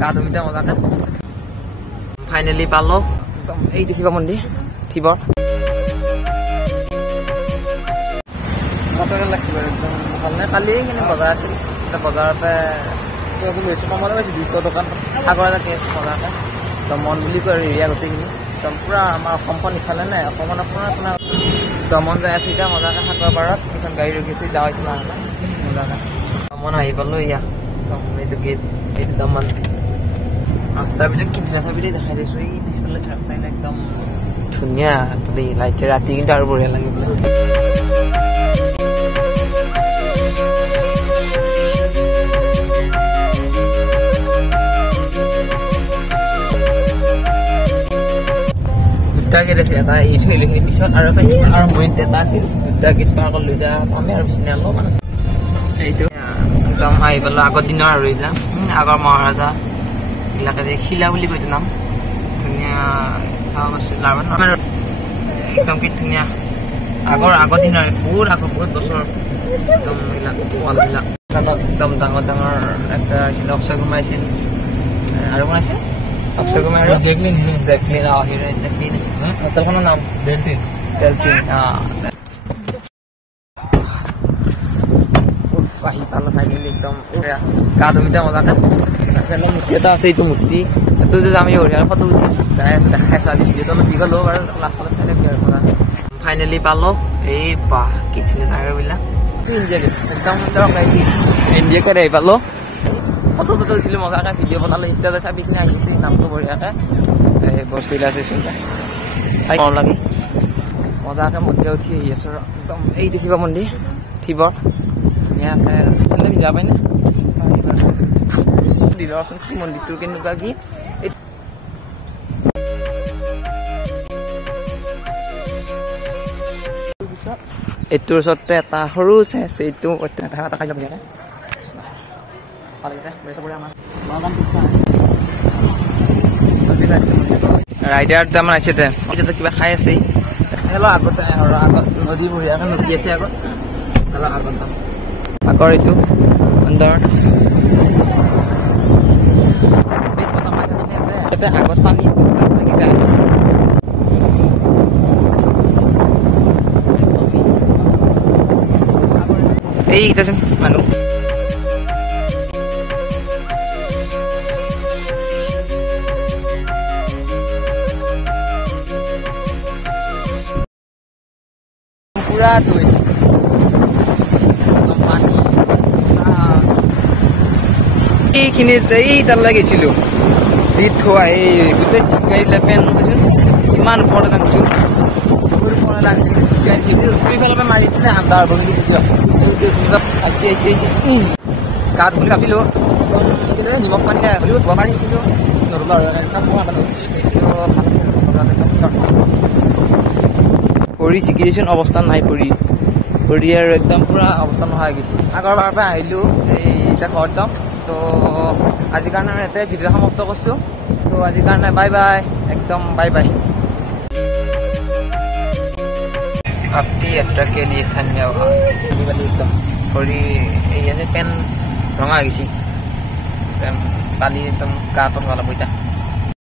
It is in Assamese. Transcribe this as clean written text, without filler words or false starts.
গা ধুমিতে মজাকে ফাইনেলি পালো একদম এই দেখিবা মন্দিৰ থিবৰ কতকে লাগছে বাৰু একদম ভাল নাই কালি কিনে বজাৰ আছিল এটা বজাৰতে কিবা লৈছো কমলে পাইছো 200 টকা আগৰ এটা কেছ মজাকে একদম মন বুলি কয় এৰিয়া গোটেইখিনি একদম পুৰা আমাৰ অসমখন ইফালে নাই অসমত আপোনাৰ দমন যাই আছে এতিয়া মজাকে সাগৰ পাৰত এখন গাড়ী ৰখিছে যাওঁ এতিয়া মজাকে দমন আহি পালো ইয়া একদম এইটো গেট এইটো দমন ৰাস্তাবিলাক কি চাবিলে দেখাই দিছো এই পিছফালে ৰাস্তাবিলাক একদম ধুনীয়া দেই লাইট ৰাতি কিন্তু আৰু বঢ়িয়া লাগে এটা এই থৈলৈখিনি পিছত আৰু এটা আৰু মইত এটা আছিল দুটা কিছুমান লৈ যা আমি আৰু চিনে অলপমান আছে এইটো একদম আহি পালো আগৰ দিনৰ আৰু এইবিলাক আগৰ মহাৰাজা এইবিলাকে যে শিলা বুলি কৈতো নাম ধুনীয়া চাব আছিল একদম কি ধুনীয়া আগৰ দিনৰ বহুত বছৰ একদম এইবিলাক ৱালবিলাক একদম ডাঙৰ ডাঙৰ একটা আছিল অক্ষয় কুমাৰ আছিল আৰু কোন আছে Akshay Kumar Jacqueline heroine Jacqueline হোটেলখনৰ নাম ডেলটিন আহি পালো ফাইনেলি একদম গা ধুমিতে মজাকে মূৰ্তি এটা আছে এইটো মূৰ্তি এইটো যে আমি হৰিয়াৰ ফটো উঠি যাই আছো দেখাই আছো আজি ভিডিঅ'টো অলপ দীঘল হ'ব বাৰু লাষ্টলৈ চাই থাকিব ফাইনেলি পালো এই বাহ কি ধুনীয়া জাগাবিলাক একদম ইণ্ডিয়া কৰি আহি পালো ফটো চটো উঠিলো মজাকে ভিডিঅ' বনালো ইনষ্টাতে চাবিখিনি আহিছে নামটো বঢ়িয়াকে বস্তু চাইচোন চাই কম লাগে মজাকে মন্দিৰ উঠি আহি আছো একদম এই দেখিবা মন্দিৰ থিবৰ ধুনীয়াকে যাব পাই নে দিলচোন কি মন্দিৰটো কেনেকুৱা কি এইটোৰ ওচৰতে এটা সৰু আছে এইটো খাই যাব ইয়াতে ৰাইডাৰ দুটামান আছে এতিয়া কিবা খাই আছে আগত নদী বঢ়িয়াকে নদী আছে আগত আগত আগৰ এইটো আগত পানী লাগি যায় এইকেইটাচোন মানুহ পুৰা ধুইছে পানী এইখিনিত এই তালৈ গৈছিলো যি থোৱা এই গোটেই চিকাৰীলা পেন ইমান ওপৰলৈ নামিছো দুইফালৰ পৰা মাৰি দিলে আন্ধাৰ গা ধুবলৈ ভাবিলো নিমখ পানী হ'লেও ধোৱা পানী কিন্তু পৰি চিকিৎসা অৱস্থা নাই পৰি আৰু একদম পুৰা অৱস্থা নোহোৱা হৈ গৈছে আগৰবাৰৰ পৰা আহিলো এই এতিয়া ঘৰত যাম তো আজিৰ কাৰণে ইয়াতে ভিডিঅ' সমাপ্ত কৰিছো তো আজিৰ কাৰণে বাই বাই একদম বাই বাই आपकी यात्रा के लिए धन्यवाद एकदम थोड़ी ये पेन रंगा काली एकदम गा वाला बोईता